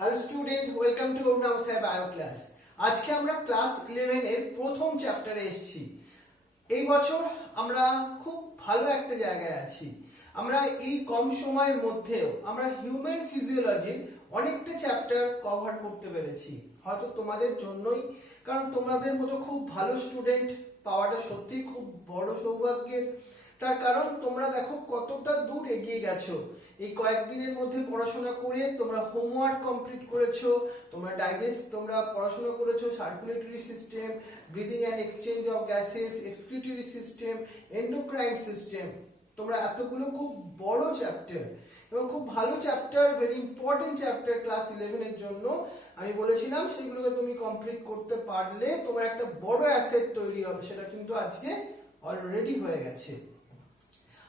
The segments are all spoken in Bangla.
Hello student, welcome to Arunam sir bio class. আজকে আমরা ক্লাস 11 এর প্রথম চ্যাপ্টারে এসেছি। এই বছর আমরা খুব ভালো একটা জায়গায় আছি। আমরা এই কম সময়ের মধ্যেও আমরা হিউম্যান ফিজিওলজির অনেকটা চ্যাপ্টার কভার করতে পেরেছি, হয়তো তোমাদের জন্যই, কারণ তোমাদের মতো খুব ভালো স্টুডেন্ট পাওয়াটা সত্যিই খুব বড় সৌভাগ্যের। তার কারণ তোমরা দেখো কতটা দূর এগিয়ে গেছো। এই কয়েকদিনের মধ্যে পড়াশোনা করে তোমরা হোমওয়ার্ক কমপ্লিট করেছো, তোমরা পড়াশোনা করেছো circulatory system, breathing and exchange of gases, excretory system, endocrine system. তোমরা এতগুলো খুব বড় চ্যাপ্টার এবং খুব ভালো chapter, very important chapter class 11 এর জন্য আমি বলেছিলাম, সেগুলোকে তুমি কমপ্লিট করতে পারলে তোমার একটা বড় অ্যাসেট তৈরি হবে। সেটা কিন্তু আজকে অলরেডি হয়ে গেছে।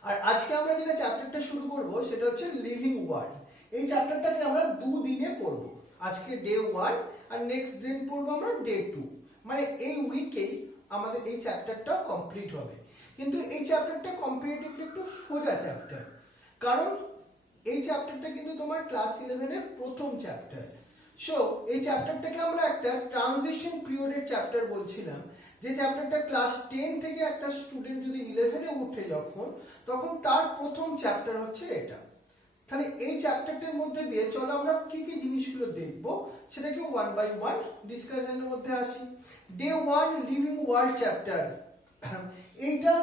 আর আজকে আমরা যেটা চ্যাপ্টারটা শুরু করব সেটা হচ্ছে লিভিং ওয়ার্ল্ড। এই চ্যাপ্টারটাকে আমরা দুদিনে পড়ব। আজকে ডে 1 আর নেক্সট দিন পড়বো আমরা ডে 2। মানে এই উইকেই আমাদের এই চ্যাপ্টারটা কমপ্লিট হবে। কিন্তু এই চ্যাপ্টারটা কম্পারেটিভলি একটু সোজা চ্যাপ্টার, কারণ এই চ্যাপ্টারটা কিন্তু তোমার ক্লাস 11 এর প্রথম চ্যাপ্টার। সো এই চ্যাপ্টারটাকে আমরা একটা ট্রানজিশন পিরিয়ডের চ্যাপ্টার বলছিলাম, যে চ্যাপ্টারটা ক্লাস 10 থেকে একটা স্টুডেন্ট যদি 11 এ উঠে তখন তার প্রথম চ্যাপ্টার হচ্ছে এটা। তাহলে এই চ্যাপ্টারটার মধ্যে দিয়ে চলো আমরা কি কি জিনিসগুলো দেখব সেটাকে ওয়ান বাই ওয়ান ডিসকাশনের মধ্যে আসি। Day 1 living world chapter. এইটা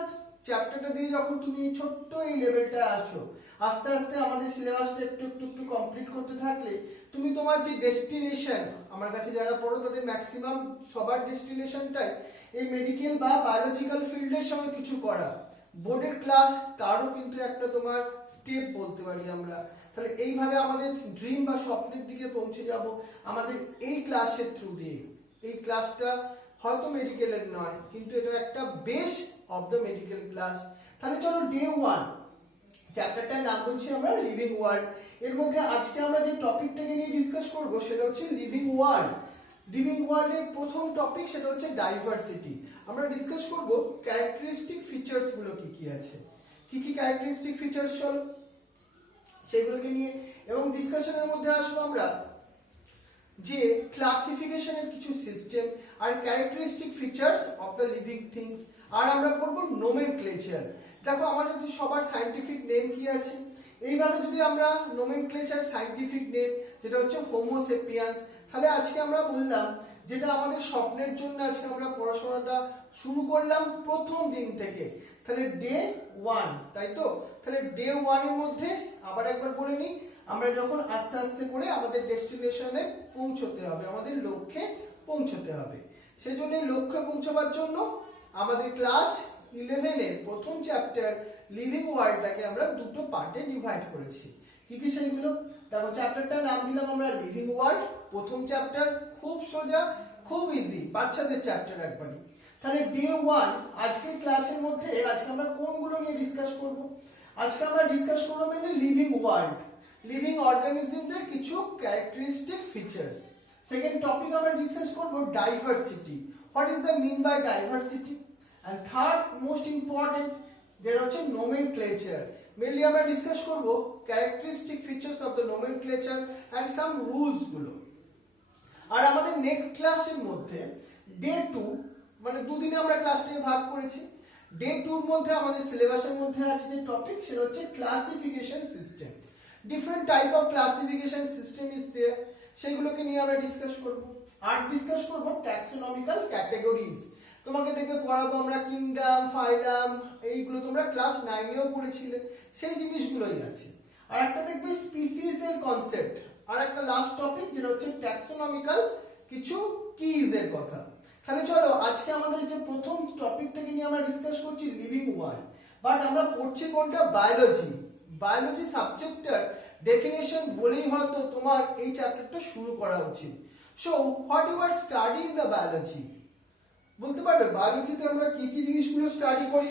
চ্যাপ্টারটা দিয়ে যখন তুমি ছোট্ট এই লেভেলটা আসো, আস্তে আস্তে আমাদের সিলেবাসটা একটু একটু একটু কমপ্লিট করতে থাকলে তুমি তোমার যে ডেস্টিনেশন, আমার কাছে যারা পড়ো তাদের ম্যাক্সিমাম সবার ডেস্টিনেশনটাই এই মেডিকেল বা বায়োলজিক্যাল ফিল্ডের সঙ্গে কিছু করা। বোর্ডের ক্লাস তারও কিন্তু একটা তোমার স্টেপ বলতে পারি আমরা। তাহলে এইভাবে আমাদের ড্রিম বা স্বপ্নের দিকে পৌঁছে যাব আমাদের এই ক্লাসের থ্রু দিয়ে। এই ক্লাসটা হয়তো মেডিকেলের নয়, কিন্তু এটা একটা base of the medical class. তাহলে চলো ডে 1 চ্যাপ্টারটার নাম বলছি আমরা লিভিং ওয়ার্ল্ড। এর মধ্যে আজকে আমরা যে টপিকটাকে নিয়ে ডিসকাস করব সেটা হচ্ছে লিভিং ওয়ার্ল্ড। লিভিং ওয়ার্ল্ডের প্রথম টপিক সেটা হচ্ছে ডাইভার্সিটি। আমরা ডিসকাস করব ক্যারেক্টারিস্টিক ফিচার্স গুলো কি কি আছে, কি কি ক্যারেক্টারিস্টিক ফিচার্স চলো সেগুলোকে নিয়ে, এবং ডিসকাশনের মধ্যে আসবো আমরা যে ক্লাসিফিকেশনের কিছু সিস্টেম আর characteristic features of the living things. আর আমরা পড়বো নোমেনক্লেচার। দেখো আমাদের যে সবার সায়েন্টিফিক নেম কি আছে, এইভাবে যদি আমরা নোমেনক্লেচার সায়েন্টিফিক নেম যেটা হচ্ছে হোমো সেপিয়ান্স। তাহলে আজকে আমরা বললাম যেটা আমাদের স্বপ্নের জন্য আজকে আমরা পড়াশোনাটা শুরু করলাম প্রথম দিন থেকে। তাহলে ডে 1, তাই তো? তাহলে ডে 1 এর মধ্যে আবার একবার বলে নিই, আমরা যখন আস্তে আস্তে করে আমাদের ডেস্টিনেশনে পৌঁছতে হবে, আমাদের লক্ষ্যে পৌঁছতে হবে, সেজন্য এই লক্ষ্যে পৌঁছবার জন্য আমাদের ক্লাস 11 এর প্রথম চ্যাপ্টার লিভিং ওয়ার্ল্ডটাকে আমরা দুটো পার্টে ডিভাইড করেছি। কি কি সেইগুলো দেখো। চ্যাপ্টারটার নাম দিলাম আমরা লিভিং ওয়ার্ল্ড। প্রথম চ্যাপ্টার, খুব সোজা, খুব ইজি, বাচ্চাদের চ্যাপ্টার একবারই। তাহলে ডে 1 আজকের ক্লাসের মধ্যে আজকে আমরা কোনগুলো নিয়ে ডিসকাস করব? আজকে আমরা ডিসকাস করব মানে লিভিং ওয়ার্ল্ড, লিভিং অর্গানিজমদের কিছু ক্যারেক্টারিস্টিক ফিচার্স। সেকেন্ড টপিক আমরা ডিসকাস করব diversity, what is the mean by diversity. And third most important যেটা হচ্ছে নোমেনক্লেচার। মেনলি আমরা ডিসকাস করব characteristic features of the nomenclature and some rules গুলো। আর আমাদের নেক্সট ক্লাসের মধ্যে ডে 2, মানে দুদিনে আমরা ক্লাসটাকে ভাগ করেছি। ডে 2 এর মধ্যে আমাদের সিলেবাসের মধ্যে আছে যে টপিক সেটা হচ্ছে classification system. Different type of classification system is there, সেগুলোকে নিয়ে আমরা ডিসকাস করব। আর ডিসকাস করব ট্যাক্সোনমিক্যাল ক্যাটাগরিজ। তোমাকে দেখবে পড়াবো আমরা কিংডম, ফাইলাম, এইগুলো তোমরা ক্লাস 9 এও পড়েছিলে, সেই জিনিসগুলোই আছে। আর একটা দেখবে স্পিসিস এর কনসেপ্ট। আর একটা লাস্ট টপিক যেটা হচ্ছে ট্যাক্সোনমিক্যাল কিছু কিজ এর কথা। তাহলে চলো আজকে আমাদের যে প্রথম টপিকটাকে নিয়ে আমরা ডিসকাস করছি লিভিং ওয়ার্ল্ড, বাট আমরা পড়ছি কোনটা? বায়োলজি। বায়োলজি সাবজেক্টটার ডেফিনেশন বলেই হয়তো তোমার এই চ্যাপ্টারটা শুরু করা উচিত। So what you are study in the biology, বলতে পারবে বায়োলজিতে আমরা কি কি জিনিসগুলো স্টাডি করি?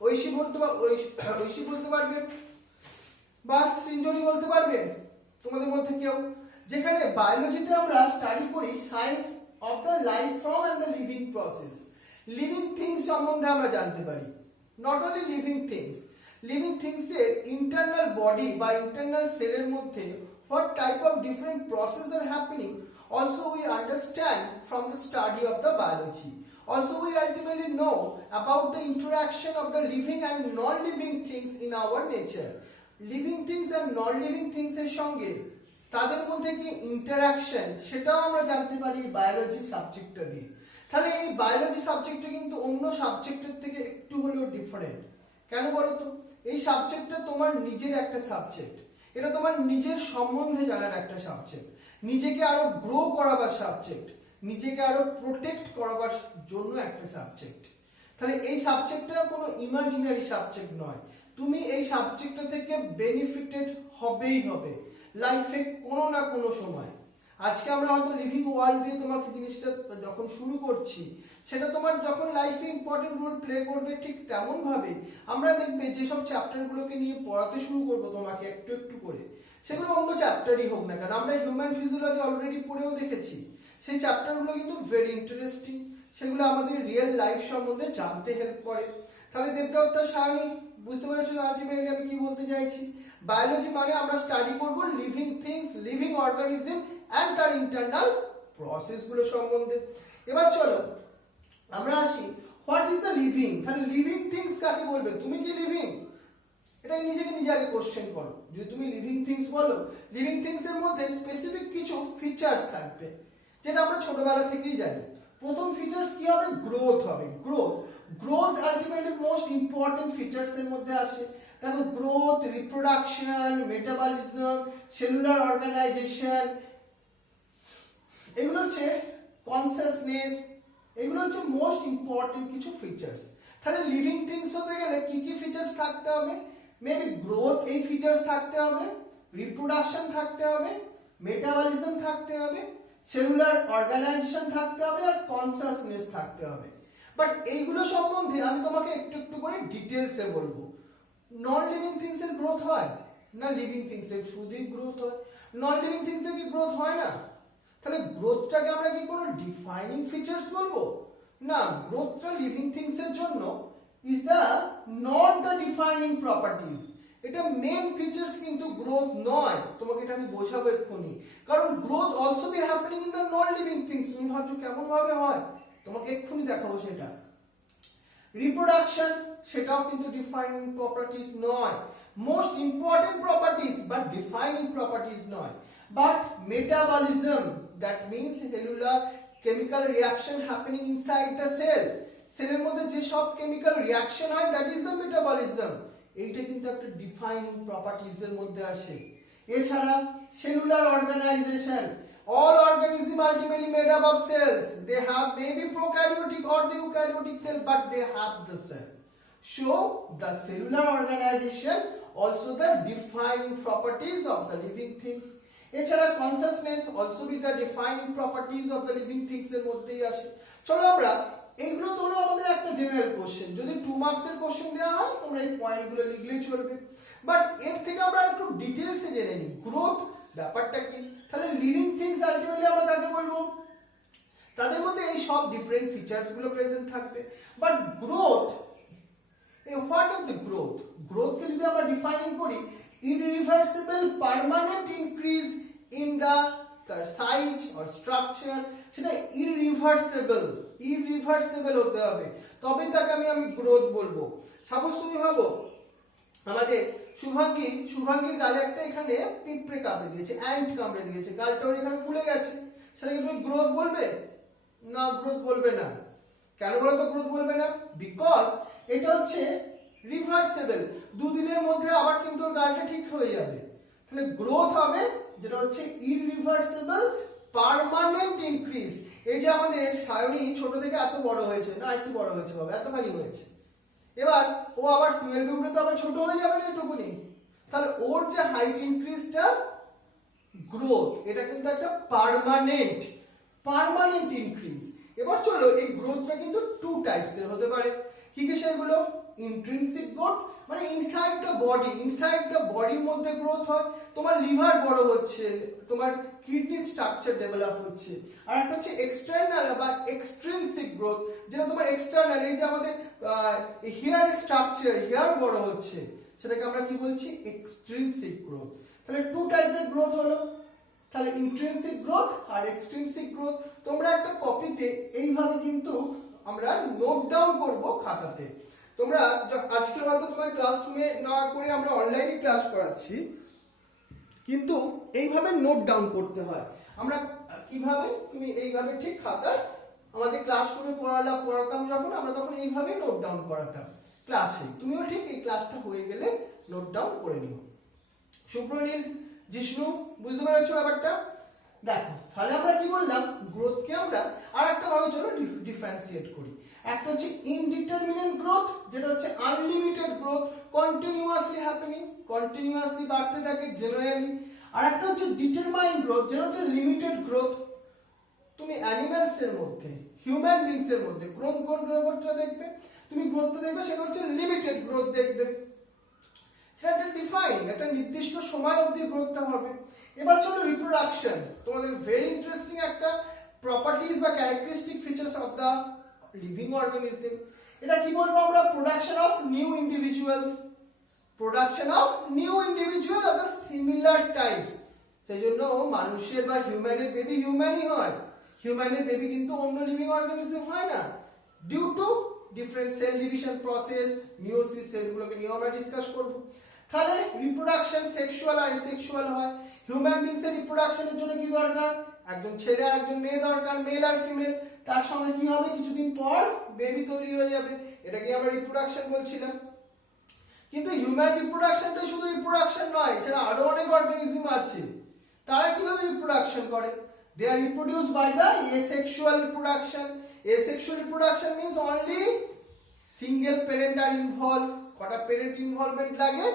ঐশী বলতে পারবে বা সৃঞ্জনী বলতে পারবে তোমাদের মধ্যে কেউ? যেখানে বায়োলজিতে আমরা স্টাডি করি science of the life form and the living process. Living things সম্বন্ধে আমরা জানতে পারি। Not only living things, living things এর ইন্টারনাল বডি বা ইন্টারনাল সেলের মধ্যে what type of different processes are happening, also we understand from the study of the biology. Also we ultimately know about the interaction of the living and non-living things in our nature. Living things and non-living things এর সঙ্গে তাদের মধ্যে কি ইন্টারঅ্যাকশন সেটাও আমরা জানতে পারি বায়োলজি সাবজেক্টটা দিয়ে। তাহলে এই বায়োলজি সাবজেক্টটা কিন্তু অন্য সাবজেক্টের থেকে একটু হলেও ডিফারেন্ট। কেন বলো তো? এই সাবজেক্টটা তোমার নিজের একটা সাবজেক্ট, এটা তোমার নিজের সম্বন্ধে জানার একটা সাবজেক্ট, নিজেকে আরো গ্রো করাবার সাবজেক্ট, নিজেকে আরো প্রোটেক্ট করাবার জন্য একটা সাবজেক্ট। তাহলে এই সাবজেক্টটা কোনো ইমাজিনারি সাবজেক্ট নয়, তুমি এই সাবজেক্টটা থেকে বেনিফিটেড হবেই হবে লাইফে কোনো না কোনো সময়। আজকে আমরা হয়তো লিভিং ওয়ার্ল্ড দিয়ে তোমাকে জিনিসটা যখন শুরু করছি, সেটা তোমার যখন লাইফে ইম্পর্টেন্ট রোল প্লে করবে, ঠিক তেমন ভাবে আমরা দেখবে যেসব চ্যাপ্টারগুলোকে নিয়ে পড়াতে শুরু করব তোমাকে একটু একটু করে, সেগুলো অন্য চ্যাপ্টারই হোক না কেন, আমরা হিউম্যান ফিজিওলজি অলরেডি পড়েও দেখেছি, সেই চ্যাপ্টারগুলো কিন্তু ভেরি ইন্টারেস্টিং, সেগুলো আমাদের রিয়েল লাইফ সম্বন্ধে জানতে হেল্প করে। তাহলে দেবদত্তা সাহানি, বুঝতে পেরেছো আলটিমেটলি আমি কি বলতে চাইছি? বায়োলজি মানে আমরা স্টাডি করব living things, living organism and তার ইন্টারনাল প্রসেস গুলো সম্বন্ধে। এবার চলো আমরা আসি, হোয়াট ইজ দ্য লিভিং। তাহলে লিভিং থিংস কাকে বলবে? তুমি কি লিভিং? এটা নিজেকে নিজে আগে কোশ্চেন করো। যদি তুমি লিভিং থিংস বলো, লিভিং থিংস এর মধ্যে স্পেসিফিক কিছু ফিচার্স থাকবে যেটা আমরা ছোটবেলা থেকেই জানি। প্রথম ফিচার্স কি হবে? গ্রোথ হবে। Growth growth ultimately most important features এর মধ্যে আসে। দেখো, growth, reproduction, metabolism, cellular organisation, এগুলো হচ্ছে কনসাসনেস, এগুলো হচ্ছে মোস্ট ইম্পর্টেন্ট কিছু ফিচার্স। তাহলে লিভিং থিংস হতে গেলে কি কি ফিচার্স থাকতে হবে? মেবি গ্রোথ এই ফিচার্স থাকতে হবে, রিপ্রোডাকশন থাকতে হবে, মেটাবলিজম থাকতে হবে, সেলুলার অর্গানাইজেশন থাকতে হবে, আর কনসাসনেস থাকতে হবে। বাট এইগুলো সম্বন্ধে আমি তোমাকে একটু একটু করে ডিটেলসে বলবো। নন লিভিং থিংস এর গ্রোথ হয় না, লিভিং থিংস এর শুধুই গ্রোথ হয়? নন লিভিং থিংস এর কি গ্রোথ হয় না? তাহলে গ্রোথটাকে আমরা কি কোনো ডিফাইনিং ফিচার্স বলবো? না, গ্রোথটা লিভিং থিংস এর জন্য is the not the defining properties. এটা মেন ফিচার্স কিন্তু গ্রোথ নয়, তোমাকে এটা আমি বোঝাবো এক্ষুনি। কারণ growth also be happening in the non living things. তুমি ভাবছো কেমন ভাবে হয়, তোমাকে এক্ষুনি দেখাবো সেটা। রিপ্রোডাকশন, সেটাও কিন্তু ডিফাইনিং প্রপার্টিজ নয়, most important properties but defining properties নয়। But metabolism, that means cellular chemical reaction happening inside the cell, সেলের মধ্যে যে সব কেমিক্যাল রিঅ্যাকশন হয়, দ্যাট ইজ দ্য মেটাবলিজম। এইটা কিন্তু একটা ডিফাইনিং প্রপার্টিজ এর মধ্যে আসে। এছাড়া cellular organisation, all organisms ultimately made up of cells. They have maybe prokaryotic or the eukaryotic cell, but they have the cell. So the cellular organization also the defining properties of the living things. এছাড়া consciousness also be the defining properties of the living things এর মধ্যেই আসে। চলো আমরা এইগুলো তো হলো আমাদের একটা জেনারেল কোশ্চেন, যদি 2 মার্কস এর কোশ্চেন দেওয়া হয় তোমরা এই পয়েন্টগুলো লিখলেই চলবে। বাট এর থেকে আমরা একটু ডিটেইলসে জেনে নিই গ্রোথ ব্যাপারটা কি। তাহলে লিভিং থিংস আলটিমেটলি আমরা কাকে বলবো? তাদের মধ্যে এই সব ডিফারেন্ট ফিচার্স গুলো প্রেজেন্ট থাকবে। But growth, what is the growth? গ্রোথকে যদি আমরা ডিফাইনিং করি, irreversible permanent increase in the size or structure, সেটা ইররিভার্সিবল হতে হবে, তবেই তাকে আমি গ্রোথ বলবো। সাপোজ তুমি ভাবো আমাদের শুভাঙ্গীর গালে একটা এখানে পিঁপড়ে কামড়ে দিয়েছে, অ্যান্ট কামড়ে দিয়েছে, গালটা ওর এখানে ফুলে গেছে, সেটাকে তুমি গ্রোথ বলবে? না, গ্রোথ বলবে না। কেন বলো তো গ্রোথ বলবে না? বিকজ এটা হচ্ছে রিভার্সেবল, 2 দিনের মধ্যে আবার কিন্তু ওর গালটা ঠিক হয়ে যাবে। তাহলে গ্রোথ হবে যেটা হচ্ছে ইররিভার্সিবল পার্মানেন্ট ইনক্রিজ। এই যে আমাদের সায়নী ছোট থেকে এত বড় হয়েছে, না একটু বড় হয়েছে বাবা, এতখানি হয়েছে, এবার ও আবার 12 উঠে তো আবার ছোট হয়ে যাবে না এটুকুনি, তাহলে ওর যে হাইট ইনক্রিজটা গ্রোথ, এটা কিন্তু একটা পার্মানেন্ট ইনক্রিজ। এবার চলো এই গ্রোথটা কিন্তু 2 টাইপস এর হতে পারে। কি কি সেগুলো? ইন্ট্রিনসিক গ্রোথ, মানে ইনসাইড দ্য বডির মধ্যে গ্রোথ হয়, তোমার লিভার বড় হচ্ছে, তোমার কিডনি স্ট্রাকচার ডেভেলপ হচ্ছে। আর একটা হচ্ছে এক্সটার্নাল বা এক্সট্রিনসিক গ্রোথ, যেটা তোমার এক্সটার্নাল, এই যে আমাদের হেয়ার স্ট্রাকচার, হেয়ার বড় হচ্ছে, সেটাকে আমরা কি বলছি? Extrinsic growth. তাহলে টু টাইপের গ্রোথ হলো, তাহলে ইন্ট্রিনসিক গ্রোথ আর এক্সট্রিনসিক গ্রোথ। তোমরা একটা কপিতে এইভাবে কিন্তু আমরা নোট ডাউন করব খাতাতে। তোমরা আজকে হয়তো তোমার ক্লাসরুমে না করে আমরা অনলাইনে ক্লাস করাচ্ছি, কিন্তু এইভাবে নোট ডাউন করতে হয়। আমরা কিভাবে, তুমি এইভাবে ঠিক খাতায়, আমাদের ক্লাসরুমে পড়াতাম যখন, আমরা তখন এইভাবে নোট ডাউন করাতাম ক্লাসে। তুমিও ঠিক এই ক্লাসটা হয়ে গেলে নোট ডাউন করে নিও। সুপ্রনীল, জিষ্ণু, বুঝতে পেরেছো ব্যাপারটা? দেখো, তাহলে আমরা কি বললাম, গ্রোথকে আমরা আর একটা ভাবে চলো ডিফারেন্সিয়েট করি। একটা হচ্ছে ইনডিটারমিনেট গ্রোথ, যেটা হচ্ছে unlimited growth, continuously happening, continuously বাড়তে থাকে জেনারেলি। আর একটা হচ্ছে ডিটারমাইন গ্রোথ, যেটা হচ্ছে লিমিটেড গ্রোথ। তুমি অ্যানিমালস এর মধ্যে, হিউম্যান বিংস এর মধ্যে কোন গ্রোথটা দেখবে, তুমি গ্রোথটা দেখবে সেটা হচ্ছে লিমিটেড গ্রোথ দেখবে। সেটা একটা ডিফাইনিং, একটা নির্দিষ্ট সময় অবধি গ্রোথটা হবে। এবার চলো রিপ্রোডাকশন, তোমাদের ভেরি ইন্টারেস্টিং একটা প্রপার্টিজ বা characteristic features of the living organism. এটা কি বলবো আমরা, production of new individuals, production of new individual of the similar types. সেই জন্য মানুষের বা হিউম্যানের বেবি হিউম্যানই হয়, হিউম্যানের বেবি কিন্তু অন্য লিভিং অর্গানিজম হয় না, due to different cell division process, meiosis, সেলগুলোকে নিয়ে আমরা ডিসকাস করব। তাহলে রিপ্রোডাকশন সেক্সুয়াল আর এসেক্সুয়াল হয়। হিউম্যান বিংস এর রিপ্রোডাকশনের জন্য কি দরকার, একজন ছেলে আর একজন মেয়ে দরকার, মেল আর ফিমেল। তার সঙ্গে কি হবে, কিছুদিন পর বেবি তৈরি হয়ে যাবে, এটাকে আমরা রিপ্রোডাকশন বলছিলাম। কিন্তু হিউম্যান রিপ্রোডাকশনটাই শুধু রিপ্রোডাকশন নয়, এছাড়া আরো অনেক অর্গানিজম আছে। তারা কিভাবে রিপ্রোডাকশন করে, they are reproduced by the asexual reproduction. Asexual reproduction means only single parent are involved. কটা প্যারেন্ট ইনভলভমেন্ট লাগে,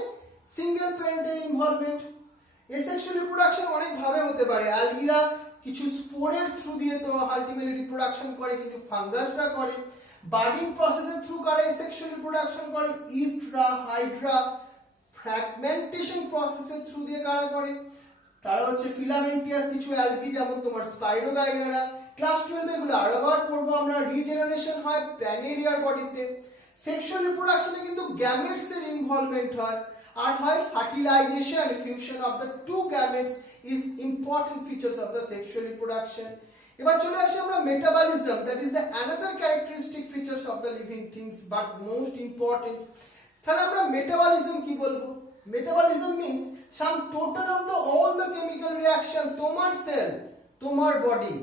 সিঙ্গেল প্যারেন্টের ইনভলভমেন্ট। এসেক্সুয়াল রিপ্রোডাকশন অনেক ভাবে হতে পারে। অ্যালগিরা কিছু স্পোরের থ্রু দিয়ে তো আলটিমেটলি রিপ্রোডাকশন করে, কিন্তু ফাঙ্গাসরা করে। বার্ডিং প্রসেসের থ্রু কারা এসেক্সুয়াল রিপ্রোডাকশন করে, ইস্টরা, হাইড্রা। ফ্র্যাগমেন্টেশন প্রসেসের থ্রু দিয়ে কারা করে, তারা হচ্ছে ফিলামেন্টিয়াস কিছু অ্যালগি, যেমন তোমার স্পাইরোগাইরারা। ক্লাস 12 এগুলো আরেকবার পড়বো আমরা। রিজেনারেশন হয় প্ল্যানেরিয়ার বডিতে। সেক্সুয়াল রিপ্রোডাকশনে কিন্তু গ্যামেটস এর ইনভলভমেন্ট হয়, আর হয় fertilisation, fusion of the two gametes is important features of the sexual reproduction. এবার চলে আসি আমরা metabolism, that is the another characteristic features of the living things, but most important. তাহলে আমরা মেটাবলিজম কি বলবো, metabolism means sum total of the all the chemical reaction. তোমার সেল, তোমার বডি,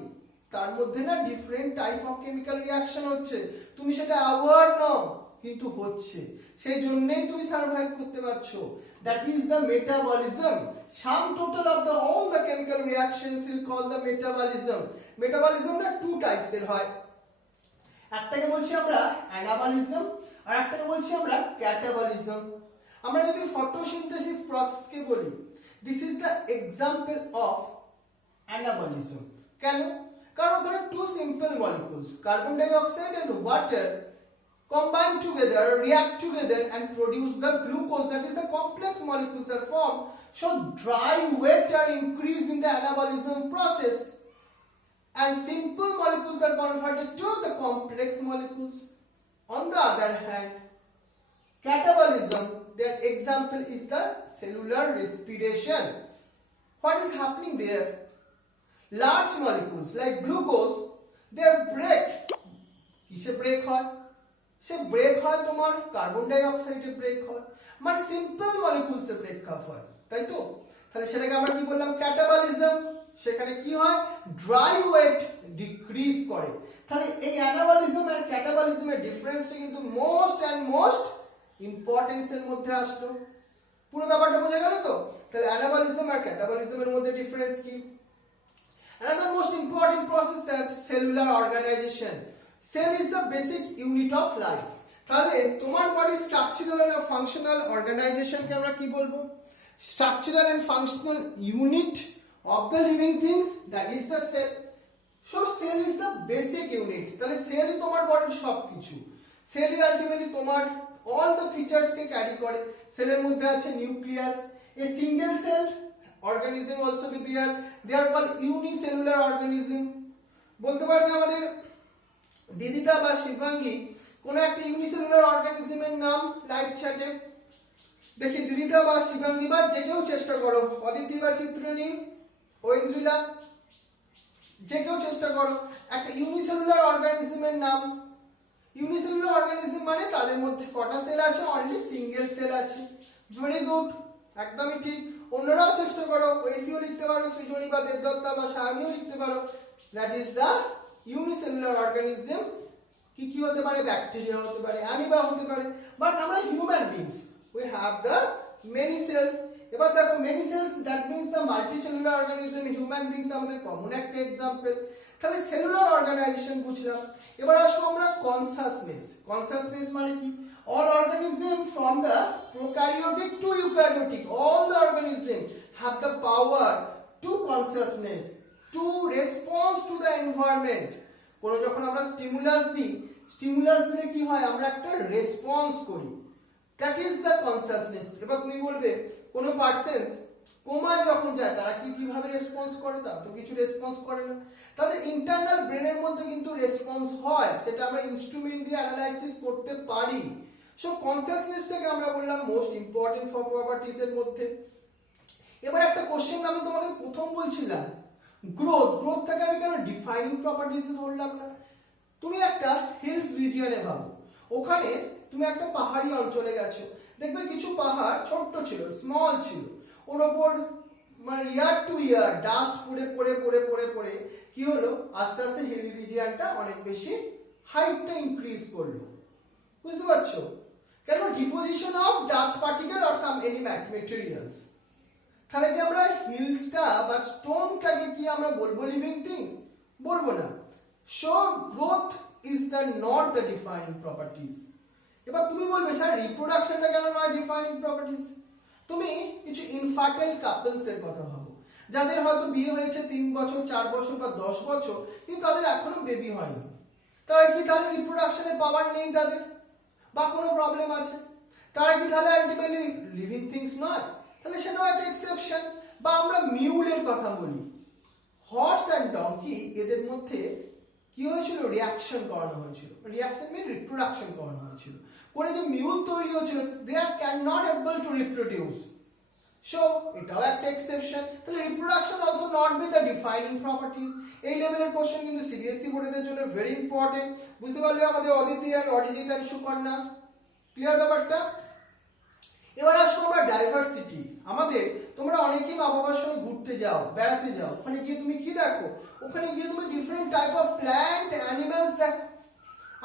তার মধ্যে না different type of chemical reaction হচ্ছে, তুমি সেটা অ্যাওয়ার নও, কিন্তু হচ্ছে, সেই জন্যই তুমি সার্ভাইভ করতে পারছো। That is the metabolism. Sum total of the all the chemical reactions is called the metabolism. Metabolism না টু টাইপস এর হয়, একটাকে বলছি আমরা অ্যানাবলিজম, আর একটাকে বলছি আমরা ক্যাটাবলিজম। আমরা যদি ফটোসিনথেসিস প্রসেসকে বলি, this is the example of anabolism. কেন? কারণ ওখানে two simple molecules, carbon dioxide and water, combine together, react together and produce the glucose, that is the complex molecules are formed. So dry weight are increased in the anabolism process and simple molecules are converted to the complex molecules. On the other hand, catabolism, their example is the cellular respiration. What is happening there? Large molecules like glucose, they break. কিসে ব্রেক হয়? সে ব্রেক হয় তোমার কার্বন ডাই অক্সাইডে ব্রেক হয়, মানে সিম্পল মলিকুলসে ব্রেক আপ হয়, তাই তো? তাহলে সেটাকে আমরা কি বললাম, ক্যাটাবলিজম। সেখানে কি হয়, ড্রাই ওয়েট ডিক্রিজ করে। তাহলে এই অ্যানাবলিজম আর ক্যাটাবলিজমের ডিফারেন্সটা কিন্তু মোস্ট ইম্পর্টেন্স এর মধ্যে আসলো। পুরো ব্যাপারটা বোঝা গেল তো? তাহলে অ্যানাবলিজম আর ক্যাটাবলিজমের মধ্যে ডিফারেন্স কি? Another most important process that cellular organization. Cell is the basic unit of life. তাহলে তোমার বডির স্ট্রাকচারাল এন্ড ফাংশনাল অর্গানাইজেশনকে আমরা কি বলবো? Structural and functional unit of the living things, that is the cell. So cell is the basic unit. তাহলে সেলই তোমার বডির সবকিছু। সেলই আলটিমেটলি তোমার অল দ্য ফিচার্সকে ক্যারি করে। সেলের মধ্যে আছে nucleus. A single cell organism also be there, they are called unicellular organism. বলতে পারবে আমাদের দিদিটা বা শিবাঙ্গী কোন একটা ইউনিসেলুলার অর্গানিজমের নাম লাইভ চ্যাটে? দেখি দিদিদা বা শিবাঙ্গী বা যে কেউ চেষ্টা করো, অদিতি বা চিত্রনী, ঐন্দ্রিলা, যে কেউ চেষ্টা করো একটা ইউনিসেলুলার অর্গানিজমের নাম। ইউনিসেলুলার অর্গানিজম মানে তাদের মধ্যে কটা সেল আছে? অনলি সিঙ্গেল সেল আছে। ভেরি গুড, একদমই ঠিক। অন্যরাও চেষ্টা করো, এসিও লিখতে পারো, সৃজনী বা দেবদত্তা বা সায়নীও লিখতে পারো। That is the unicellular organism. কি কি হতে পারে? ব্যাকটেরিয়া হতে পারে, অ্যামিবা হতে পারে। বাট আমরা human beings, we have the many cells. এবার দেখো many cells, that means the multicellular organism. Human beings আমাদের কমন একটা এক্সাম্পল। তাহলে সেলুলার অর্গানাইজেশন বুঝলাম। এবার আসবো আমরা কনসাসনেস। কনসাসনেস মানে কি? All organisms from the prokaryotic to eukaryotic, all the organisms have the power to consciousness, to respond to the environment. কোন যখন আমরা স্টিমুলাস দিই, স্টিমুলাস দিলে কি হয়? আমরা একটা রেসপন্স করি, দ্যাট ইজ দ্য কনসাসনেস। এবার তুমি বলবে কোন পার্সন কোমায় যখন যায় তারা কিভাবে রেসপন্স করে? তারা তো কিছু রেসপন্স করে না। তাদের ইন্টারনাল ব্রেনের মধ্যে কিন্তু রেসপন্স হয়, সেটা আমরা ইনস্ট্রুমেন্ট দিয়ে অ্যানালাইসিস করতে পারি। সো কনসাসনেসটাকে আমরা বললাম মোস্ট ইম্পর্টেন্ট ফর প্রপার্টিজ এর মধ্যে। এবার একটা কোশ্চেন আমি তোমাকে প্রথম বলছিলাম, গ্রোথ। গ্রোথটাকে আমি কেন ডিফাইনিং প্রপার্টিজ ধরলাম না? তুমি একটা হিলস রিজিয়নে ভাবো, ওখানে তুমি একটা পাহাড়ি অঞ্চলে গেছো, দেখবে কিছু পাহাড় ছোট্ট ছিল, স্মল ছিল, ওর ওপর মানে ইয়ার টু ইয়ার ডাস্ট পড়ে পড়ে পড়ে পড়ে পড়ে কি হলো? আস্তে আস্তে হিল রিজিয়নটা অনেক বেশি হাইটটা ইনক্রিজ করলো। বুঝতে পারছো? কেন? Deposition of dust particle or some any materials. তাহলে কি আমরা হিলসটা বা স্টোনটাকে কি আমরা বলবো লিভিং থিংস? বলবো না। So growth is the not the defining properties. এবার তুমি বলবে স্যার রিপ্রোডাকশনটা কেন নয় ডিফাইনিং প্রপার্টিজ? তুমি কিছু ইনফার্টাইল কাপলস এর কথা ভাবো, যাদের হয়তো বিয়ে হয়েছে 3 বছর 4 বছর বা 10 বছর, কিন্তু তাদের এখনো বেবি হয়নি। তারা কি তাহলে রিপ্রোডাকশনের পাওয়ার নেই তাদের, বা কোনো প্রবলেম আছে? তারা কি তাহলে আলটিমেটলি লিভিং থিংস নয়? তাহলে সেটাও একটা এক্সেপশন। বা আমরা মিউলের কথা বলি, হর্স অ্যান্ড ডঙ্কি, এদের মধ্যে কি হয়েছিল? রিঅ্যাকশন করানো হয়েছিল। রিঅ্যাকশন মিন রিপ্রোডাকশন করানো হয়েছিল, করে যে মিউল তৈরি হয়েছিল, they are can not able to reproduce. So এটাও একটা এক্সেপশন। তাহলে reproduction also not be the defining properties. এই লেভেলের কোশ্চেন কিন্তু সিবিএসসি বোর্ডের জন্য ভেরি ইম্পর্টেন্ট। বুঝতে পারলে আমাদের অদিতি আর অরিজিৎ আর সুকন্যা? ক্লিয়ার ব্যাপারটা? এবার আসবো আমরা ডাইভার্সিটি। আমাদের তোমরা অনেকেই মা বাবার সঙ্গে ঘুরতে যাও, বেড়াতে যাও, ওখানে গিয়ে তুমি কি দেখো? ওখানে গিয়ে তুমি different type of plant, animals দেখো।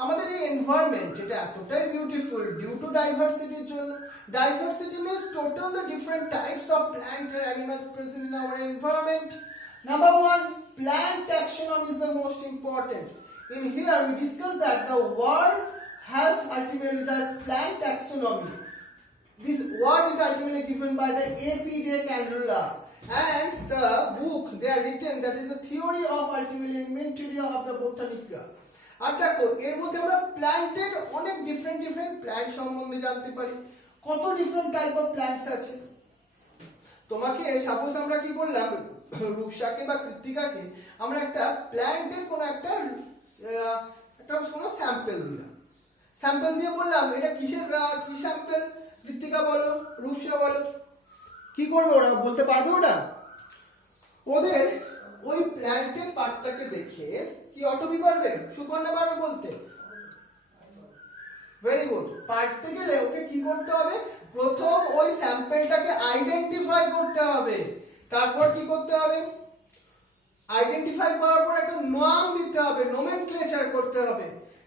আমাদের এই এনভায়রনমেন্ট যেটা এতটাই বিউটিফুল ডিউ টু ডাইভার্সিটির জন্য। Diversity means total the different types of plants and animals present in our environment. Number 1, plant taxonomy is the most important. In here we discuss that the world has ultimately the plant taxonomy. This word is ultimately given by the A.P. de Candola, and the book they are written, that is the theory of ultimately inventory of the Botanica. আর দেখো এর মধ্যে আমরা প্ল্যান্টের অনেক ডিফারেন্ট প্ল্যান্ট সম্বন্ধে জানতে পারি। কত ডিফারেন্ট টাইপ অফ প্ল্যান্টস আছে। তোমাকে সাপোজ আমরা কি করলাম, রূপসাকে বা কৃত্তিকাকে আমরা একটা প্ল্যান্টের কোনো একটা কোনো স্যাম্পল দিলাম। স্যাম্পল দিয়ে বললাম এটা কিসের কি স্যাম্পল? কৃত্তিকা বলো, রূপসা বলো, কি করবে ওরা? বলতে পারবে ওরা? ওদের ওই প্ল্যান্টের পার্টটাকে দেখে কি অটোবি পারবে? সুকন্যা পারবে বলতে? Very good. পারতে গেলে ওকে কি করতে হবে? প্রথম ওই স্যাম্পলটাকে আইডেন্টিফাই করতে হবে। তারপর কি করতে হবে? আইডেন্টিফাই করার পর একটা নাম দিতে হবে, নোমেনক্লেচার করতে হবে,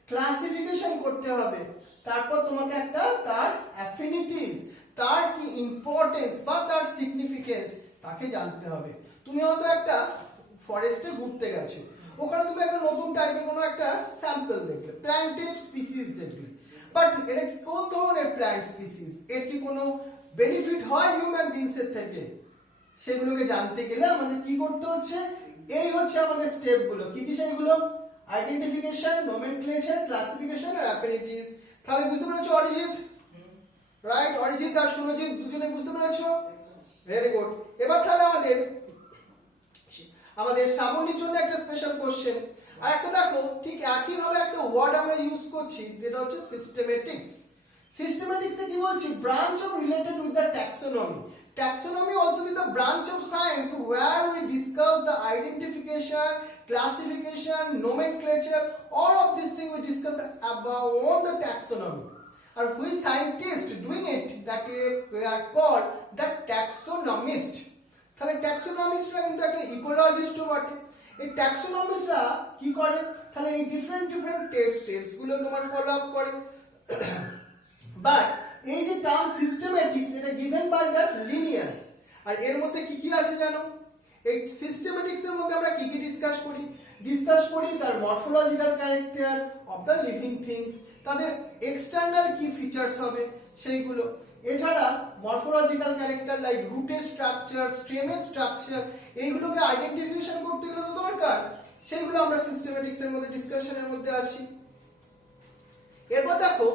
ক্লাসিফিকেশন করতে হবে। তারপর তোমাকে একটা তার অ্যাফিনিটিস, তার কি ইম্পর্টেন্স বা তার সিগনিফিকেন্স তাকে জানতে হবে। তুমি হয়তো একটা ফরেস্টে ঘুরতে গেছো, ওখানে তুমি একটা নতুন টাইপের কোনো একটা স্যাম্পল দেখলে, প্ল্যান্টেড স্পিসিস দেখলে, বাট এটা কি কোন ধরনের প্ল্যান্ট স্পিসিস, এর কি কোনো বেনিফিট হয় হিউম্যান বিংস এর থেকে? সেগুলোকে জানতে গেলে আমাদের কি করতে হচ্ছে? এই হচ্ছে আমাদের স্টেপগুলো। কি কি সেগুলো? আইডেন্টিফিকেশন, নোমেনক্লেচার, ক্লাসিফিকেশন আর অ্যাফিনিটিস। তাহলে বুঝতে পেরেছো অরিজিৎ? রাইট, অরিজিৎ আর সুরজিৎ দুজনে বুঝতে পেরেছো? Very good. এবার তাহলে আমাদের শ্রাবণীর জন্য একটা স্পেশাল কোশ্চেন। আর একটা দেখো ঠিক একই ভাবে একটা ওয়ার্ড আমরা ইউজ করছি যেটা হচ্ছে সিস্টেমেটিক্স। সিস্টেমেটিক্সে কি বলছি, branch of related with the taxonomy. Taxonomy also is a branch of science where we discuss the identification, classification, nomenclature, all of these things we discuss about all the taxonomy. And which scientists doing it, that we are called the taxonomist. তাহলে ট্যাক্সোনমিস্টরা কিন্তু একটা ইকোলজিস্টও বটে। এই ট্যাক্সোনমিস্টরা কি করে, তাহলে এই ডিফারেন্ট স্টেপস গুলো তোমার ফলো আপ করে। বাট এই যে টার্ম সিস্টেমেটিক্স, এটা গিভেন বাই দ্যাট লিনিয়াস। আর এর মধ্যে কি কি আছে জানো, এই সিস্টেমেটিক্স এর মধ্যে আমরা কি কি ডিসকাস করি তার morphological character of the living things, তাদের এক্সটার্নাল কি ফিচার্স হবে সেইগুলো। এছাড়া মরফোলজিক্যাল ক্যারেক্টার লাইক রুটের স্ট্রাকচার, স্টেমের স্ট্রাকচার, এইগুলোকে আইডেন্টিফিকেশন করতে গেলে তো দরকার, সেইগুলো আমরা সিস্টেমেটিক্স এর মধ্যে ডিসকাশনের মধ্যে আসি। এরপর দেখো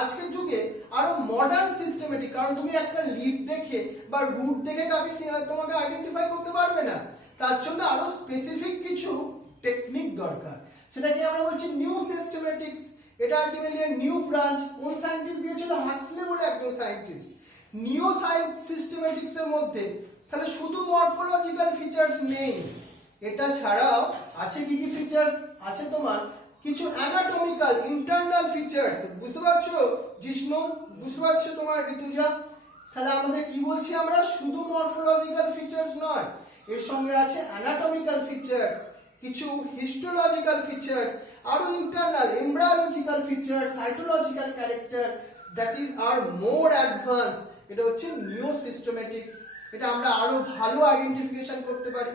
আজকের যুগে আরো মডার্ন সিস্টেমেটিক, কারণ তুমি একটা লিফ দেখে বা রুট দেখে কাকে তোমাকে আইডেন্টিফাই করতে পারবে না, তার জন্য আরো স্পেসিফিক কিছু টেকনিক দরকার, সেটাকে আমরা বলছি নিউ সিস্টেমেটিক্স। এটা আলটিমেটলি নিউ ব্রাঞ্চ। কোন সায়েন্টিস্ট দিয়েছিল? হাক্সলে বলে একজন সায়েন্টিস্ট। নিউ সিস্টেমেটিক্স এর মধ্যে তাহলে শুধু মরফোলজিক্যাল ফিচার্স নেই, এটা ছাড়াও আছে কি কি ফিচার্স আছে, তোমার কিছু অ্যানাটমিক্যাল ইন্টারনাল ফিচার্স। বুঝতে পারছো জিষ্ণু, বুঝতে পারছো তোমার ঋতুজা? তাহলে আমাদের কি বলছি আমরা, শুধু মরফোলজিক্যাল ফিচার্স নয়, এর সঙ্গে আছে অ্যানাটমিক্যাল ফিচার্স, কিছু হিস্টোলজিক্যাল ফিচার্স, আরো internal embryological features, cytological character, that is are more advance. এটা হচ্ছে নিউ সিস্টেমেটিক্স। এটা আমরা আরো ভালো আইডেন্টিফিকেশন করতে পারি।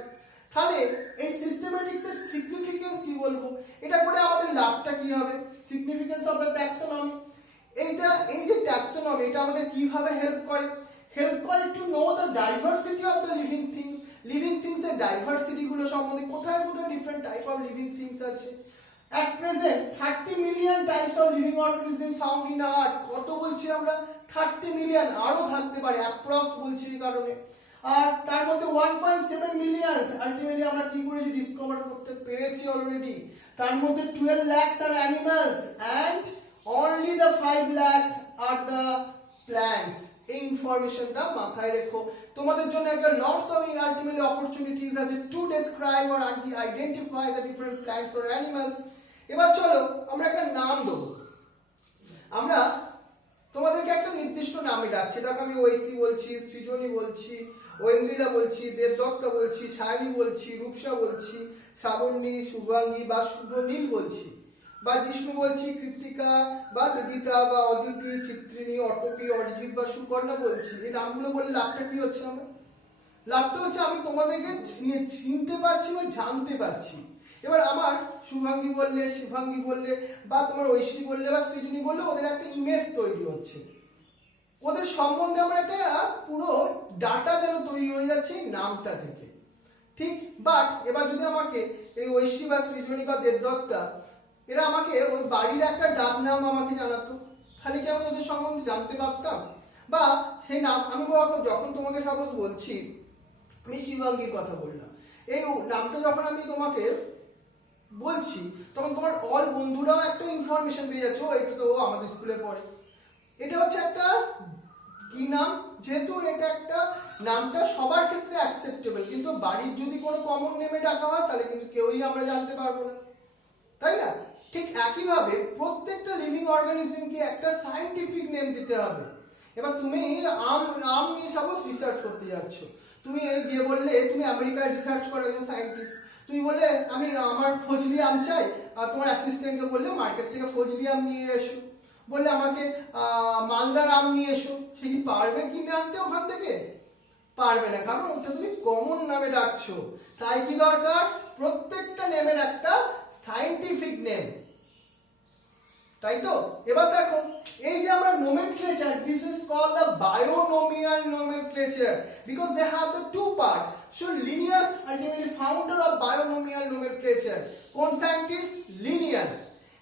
তাহলে এই সিস্টেমেটিক্স এর সিগনিফিকেন্স কি বলবো, এটা করে আমাদের লাভটা কি হবে, সিগনিফিকেন্স অফ দ্য ট্যাক্সোনমি। এই যে ট্যাক্সোনমি, এটা আমাদের কিভাবে হেল্প করে to know the diversity of the living things এর ডাইভার্সিটি গুলো সম্বন্ধে, কোথায় কোথায় different type of living things আছে। At present 30 million types of living organism found in earth। কত বলছি আমরা, 30 মিলিয়ন, আরো থাকতে পারে, অ্যাপ্রক্স বলছি এই কারণে। আর তার মধ্যে 1.7 মিলিয়ন আলটিমেটলি আমরা কি করেছি, ডিসকভার করতে পেরেছি অলরেডি। তার মধ্যে 12 lakhs are animals and only the 5 lakhs are the plants। এই ইনফরমেশনটা মাথায় রেখো, তোমাদের জন্য একটা লটস অফ আলটিমেটলি অপরচুনিটিজ আছে to describe or identify the different plants or animals. এবার চলো আমরা একটা নাম দেবো। আমরা তোমাদেরকে একটা নির্দিষ্ট নামে ডাকছি। দেখো আমি ঐশী বলছি, সৃজনী বলছি, ঐন্দ্রিলা বলছি, দেবদত্তা বলছি, সায়নী বলছি, রূপসা বলছি, শ্রাবণী, শুভাঙ্গী বা শুভনীল বলছি, বা জিষ্ণু বলছি, কৃত্তিকা বা বেদিতা বা অদিতি, চিত্রিণী, অটকি, অরিজিৎ বা সুকর্ণা বলছি। এই নামগুলো বলে লাভটা কি হচ্ছে আমার? লাভটা হচ্ছে আমি তোমাদেরকে চিনতে পারছি বা জানতে পারছি। এবার আমার শুভাঙ্গী বললে, শিভাঙ্গী বললে, বা তোমার ঐশী বললে বা সৃজনী বললে, ওদের একটা ইমেজ তৈরি হচ্ছে, ওদের সম্বন্ধে আমার একটা পুরো ডাটা যেন তৈরি হয়ে যাচ্ছে নামটা থেকে, ঠিক। বাট এবার যদি আমাকে এই ঐশী বা সৃজনী বা দেবদত্তা এরা আমাকে ওই বাড়ির একটা ডাক নাম আমাকে জানাতো, তাহলে কি আমি ওদের সম্বন্ধে জানতে পারতাম? বা সেই নাম আমি যখন তোমাকে সাপোজ বলছি, আমি শিবাঙ্গীর কথা বললাম, এই নামটা যখন আমি তোমাকে বলছি তখন তোমার অল বন্ধুরাও একটা ইনফরমেশন পেয়ে যাচ্ছে, ও এটা তো আমাদের স্কুলে পড়ে। এটা হচ্ছে একটা কি নাম, যেহেতু এটা একটা নামটা সবার ক্ষেত্রে অ্যাকসেপ্টেবল, কিন্তু বাড়ির যদি কোনো কমন নেমে ডাকা হয় তাহলে কিন্তু কেউই আমরা জানতে পারবো না, তাই না? ঠিক একইভাবে প্রত্যেকটা লিভিং অর্গানিজমকে একটা সায়েন্টিফিক নেম দিতে হবে। এবার তুমি আম নিয়ে সাপোজ রিসার্চ করতে যাচ্ছ, তুমি গিয়ে বললে তুমি আমেরিকায় রিসার্চ করো একজন সায়েন্টিস্ট, তুমি বলে আমি আমার ফজলি আম চাই, আর তোমার অ্যাসিস্ট্যান্টকে বললে মার্কেট থেকে ফজলি আম নিয়ে এসো, বললে আমাকে মালদার আম নিয়ে এসো, সে কি পারবে কিনে আনতে ওখান থেকে? পারবে না, কারণ ওটা তুমি কমন নামে ডাকছো। তাই কি দরকার, প্রত্যেকটা নেমের একটা সায়েন্টিফিক নেম, তাই তো? এবার দেখো এই যে আমরা nomenclature, this is called the binomial nomenclature because they have the two part. So Linnaeus ultimately founder of binomial nomenclature, কোন সায়েন্টিস্ট? লিনিয়াস।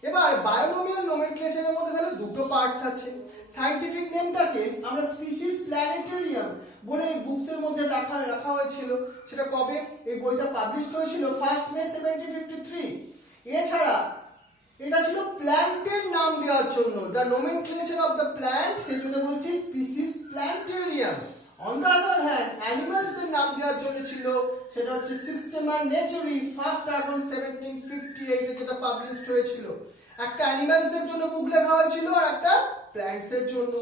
এবার বায়োনোমিয়াল নোমেনক্লেচার এর মধ্যে তাহলে দুটো পার্টস আছে। সায়েন্টিফিক নেমটাকে আমরা স্পিসিস প্ল্যানেটেরিয়াম বলে এই বুকস এর মধ্যে রাখা হয়েছিল। সেটা কবে? এই বইটা পাবলিশড হয়েছিল 1 মে 1753। এটা ছিল প্ল্যান্টের নাম দেওয়ার জন্য, the nomenclature of the plant, সেই জন্য বলছি species plantarum. On the other hand অ্যানিমালসদের নাম দেওয়ার জন্য ছিল, সেটা হচ্ছে সিস্টেমা নেচারি, ফার্স্ট এখন 1758 এ যেটা পাবলিশড হয়েছিল। একটা অ্যানিমালসের জন্য বুক লেখা হয়েছিল আর একটা প্ল্যান্টসের জন্য।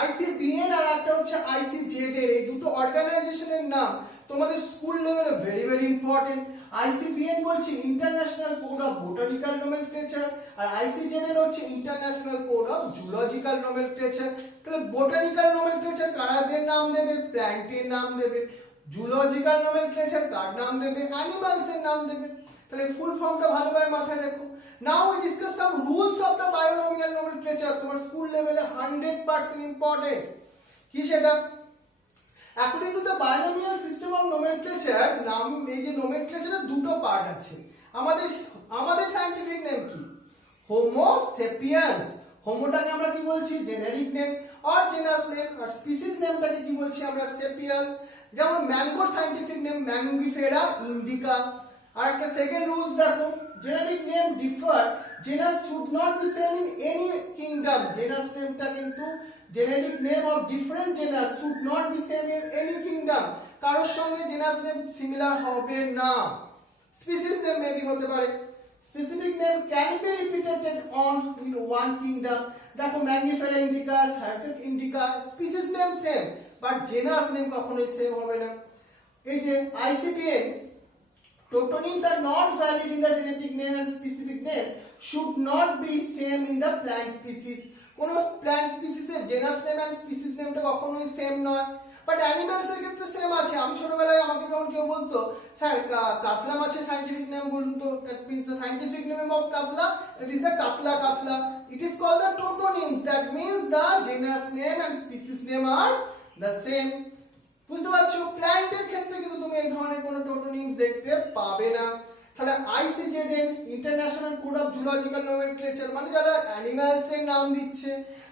আইসিবিএন আর একটা হচ্ছে আইসিজেডের, এই দুটো অর্গানাইজেশনের নাম তোমাদের স্কুল লেভেলে ভেরি ভেরি ইম্পর্টেন্ট। আইসিবিএন বলছি international code of botanical nomenclature, আর আইসিজেড হচ্ছে international code of zoological nomenclature. তাহলে বোটানিক্যাল নোমেনক্লেচার কারাদের নাম দেবে, প্ল্যান্টের নাম দেবে। জুলজিক্যাল নোমেনক্লেচার কার নাম দেবে, অ্যানিমালসের নাম দেবে। তাহলে ফুল ফর্মটা ভালোভাবে মাথায় রাখো। Now we discuss some rules of the binomial nomenclature, তোমার স্কুল লেভেলে 100% ইম্পর্টেন্ট। কি সেটা? According to the binomial system of nomenclature, নাম, এই যে নোমেনক্লেচারের দুটো পার্ট আছে। আমাদের সায়েন্টিফিক নেম কি? Homo sapiens. হোমোটাকে আমরা কি বলছি? জেনারিক নেম আর জেনাস নেম। আর স্পিসিস নেমটাকে কি বলছি আমরা? সেপিয়ান। যেমন ম্যাঙ্গোর সায়েন্টিফিক নেম ম্যাঙ্গিফেরা ইন্ডিকা। আর একটা সেকেন্ড রুলস দেখো, generic name differ, genus should not be same in any kingdom. Genus নেমটা কিন্তু, genetic name of different genus should not be same in any kingdom, কারোর সঙ্গে জেনাস নেম সিমিলার হবে না। স্পিসিস নেম মেবি হতে পারে। Specific name can be repeated on in one kingdom. দেখো ম্যাঙ্গিফেরা ইন্ডিকা, সার্কেট indica, species name same, but genus name কখনোই সেম হবে না। এই যে ICPN, toponyms are not valid in the genetic name and specific name should not be same in the plant species. কোন প্ল্যান্ট স্পিসিসের জেনাস নেম এন্ড স্পিসিস নেমটা কখনোই সেম নয়, বাট অ্যানিমালস এর ক্ষেত্রে সেম আছে। আমি ছোটবেলায় আমাকে যখন কেউ বলতো, স্যার কাতলা মাছের সায়েন্টিফিক নেম বলুন তো, that means the scientific name of Catla, that is the Catla catla. It is called the toponyms, that means the genus name and species name are the same. বুঝতে পারছো? প্ল্যান্টের ক্ষেত্রে কিন্তু তুমি এই ধরনের কোনো টোটোনিমস দেখতে পাবে না। তাহলে আইসিজেডএন, international code of zoological nomenclature, মানে যারা অ্যানিমালস এর নাম দিচ্ছে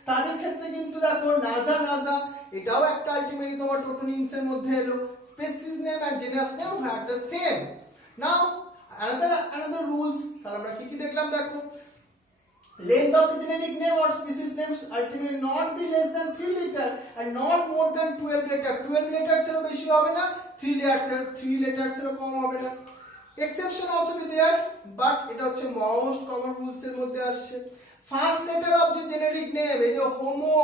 তাদের ক্ষেত্রে কিন্তু দেখো নাজা, এটাও একটা আলটিমেটলি তোমার টোটোনিমস এর মধ্যে এলো। Species name and genus name are the same. Now another rules, তাহলে আমরা কি কি দেখলাম দেখো। Length of the genetic name or species name ultimately not be less than 3 letter and not more than 12 letter. 12 letters এরও বেশি হবে না, 3 letters এরও কম হবে না। Exception also be there, but এটা হচ্ছে most common rules এর মধ্যে আসছে। First letter of the generic name, এই যে হোমো,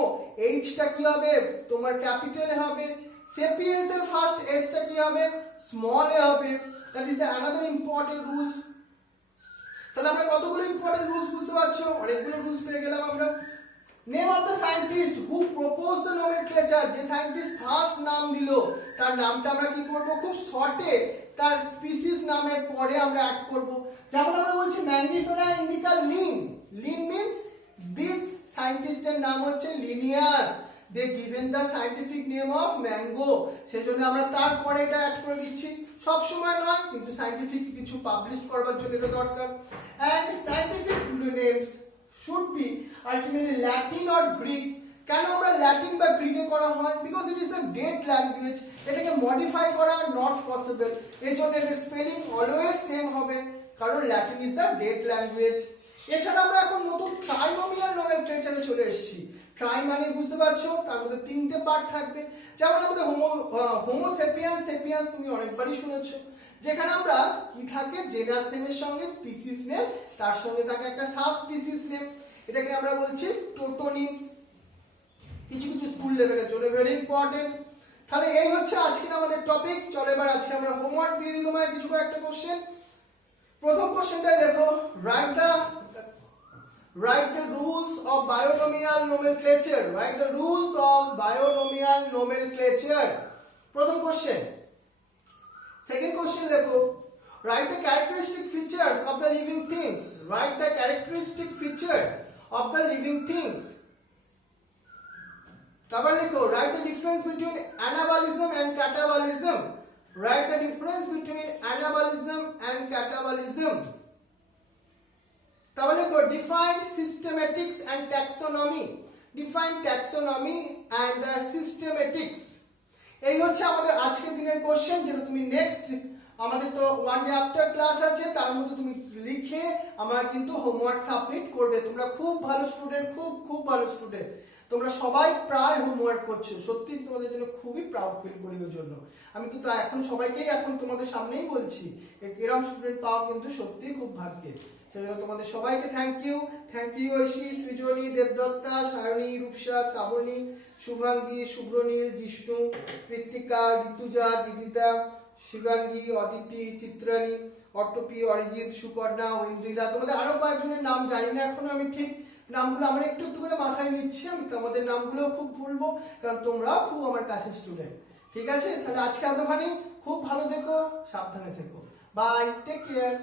H টা কি হবে? তোমার ক্যাপিটালে হবে। Sapiens এর ফার্স্ট H টা কি হবে? স্মল এ হবে। That is the another important rules. তাহলে আমরা কতগুলো ইম্পর্টেন্ট রুলস বুঝতে পারছো? অনেকগুলো রুলস পেয়ে গেলাম আমরা। Name of the scientist who propose the nomenclature, যে সায়েন্টিস্ট ফার্স্ট নাম দিল তার নামটা আমরা কি করব? খুব শর্টে তার স্পিসিস নামের পরে আমরা অ্যাড করব। যেমন আমরা বলছি Mangifera indica Linn. Linn means this সায়েন্টিস্টের নাম হচ্ছে Linnaeus, they given the scientific name of mango, সেজন্য আমরা তারপরে এটা অ্যাড করে দিচ্ছি। সব সময় নয়, কিন্তু সায়েন্টিফিক কিছু পাবলিশ করবার জন্য এটা দরকার। And scientific names should be ultimately Latin or Greek. কেন আমরা ল্যাটিন বা গ্রিকে করা হয়? Because it is a dead language, এটাকে মডিফাই করা নট পসিবল। এই জন্য এর স্পেলিং অলওয়েজ সেম হবে, কারণ Latin is the dead language. এছাড়া আমরা এখন নতুন ট্রাইনোমিয়াল নোমেনক্লেচারে চলে এসেছি। ট্রাই মানে বুঝতে পারছো, তার মধ্যে তিনটে পার্ট থাকবে। যেমন আমাদের হোমো সেপিয়ান্স তুমি অনেকবারই শুনেছো, যেখানে আমরা কি থাকে? জেনাস নেমের সঙ্গে স্পিসিস নেম, তার সঙ্গে থাকে একটা সাব স্পিসিস নেম, এটাকে আমরা বলছি টোটোনিমস। কিছু কিছু স্কুল লেভেলে চলে, ভেরি ইম্পর্টেন্ট। তাহলে এই হচ্ছে আজকের আমাদের টপিক। চলো এবার আজকে আমরা হোমওয়ার্ক দিয়ে দিই তোমায় কিছু একটা কোশ্চেন। প্রথম কোশ্চেনটাই দেখো, write the rules of binomial nomenclature. Write the rules of binomial nomenclature. প্রথম কোশ্চেন। সেকেন্ড কোশ্চেন দেখো, write the characteristic features of the living things. Write the characteristic features of the living things. তারপর দেখো, write the difference between anabolism and catabolism. Write the difference between anabolism and catabolism. তাহলে দেখো, define systematics and taxonomy. Define taxonomy and the systematics. এই হচ্ছে আমাদের আজকের দিনের কোশ্চেন, যেটা তুমি নেক্সট, আমাদের তো ওয়ান ডে আফটার ক্লাস আছে, তার মধ্যে তুমি লিখে আমার কিন্তু হোমওয়ার্ক সাবমিট করবে। তোমরা খুব ভালো স্টুডেন্ট, খুব খুব ভালো স্টুডেন্ট, তোমরা সবাই প্রায় হোমওয়ার্ক করছো, সত্যি তোমাদের জন্য খুবই প্রাউড ফিল করি ওই জন্য। আমি কিন্তু এখন সবাইকেই এখন তোমাদের সামনেই বলছি, এরকম স্টুডেন্ট পাওয়া কিন্তু সত্যি খুব ভাগ্যের। সেজন্য তোমাদের সবাইকে থ্যাংক ইউ ঐশী, সৃজনী, দেবদত্তা, সায়নী, রূপসা, শ্রাবণী, শুভাঙ্গী, শুভ্রনীল, জিষ্ণু, কৃত্তিকা, ঋতুজা, দিদিতা, শিবাঙ্গী, অদিতি, চিত্রাণী, অর্টপি, অরিজিৎ, সুকর্ণা, ঐন্দ্রিলা, তোমাদের আরো কয়েকজনের নাম জানি না এখনো আমি ঠিক, নামগুলো আমরা একটু একটু করে মাথায় নিচ্ছি, আমি তোমাদের নামগুলো খুব ভুলবো কারণ তোমরাও খুব আমার কাছে স্টুডেন্ট। ঠিক আছে, তাহলে আজকে এতখানি, খুব ভালো থেকো, সাবধানে থেকো, বাই, টেক কেয়ার।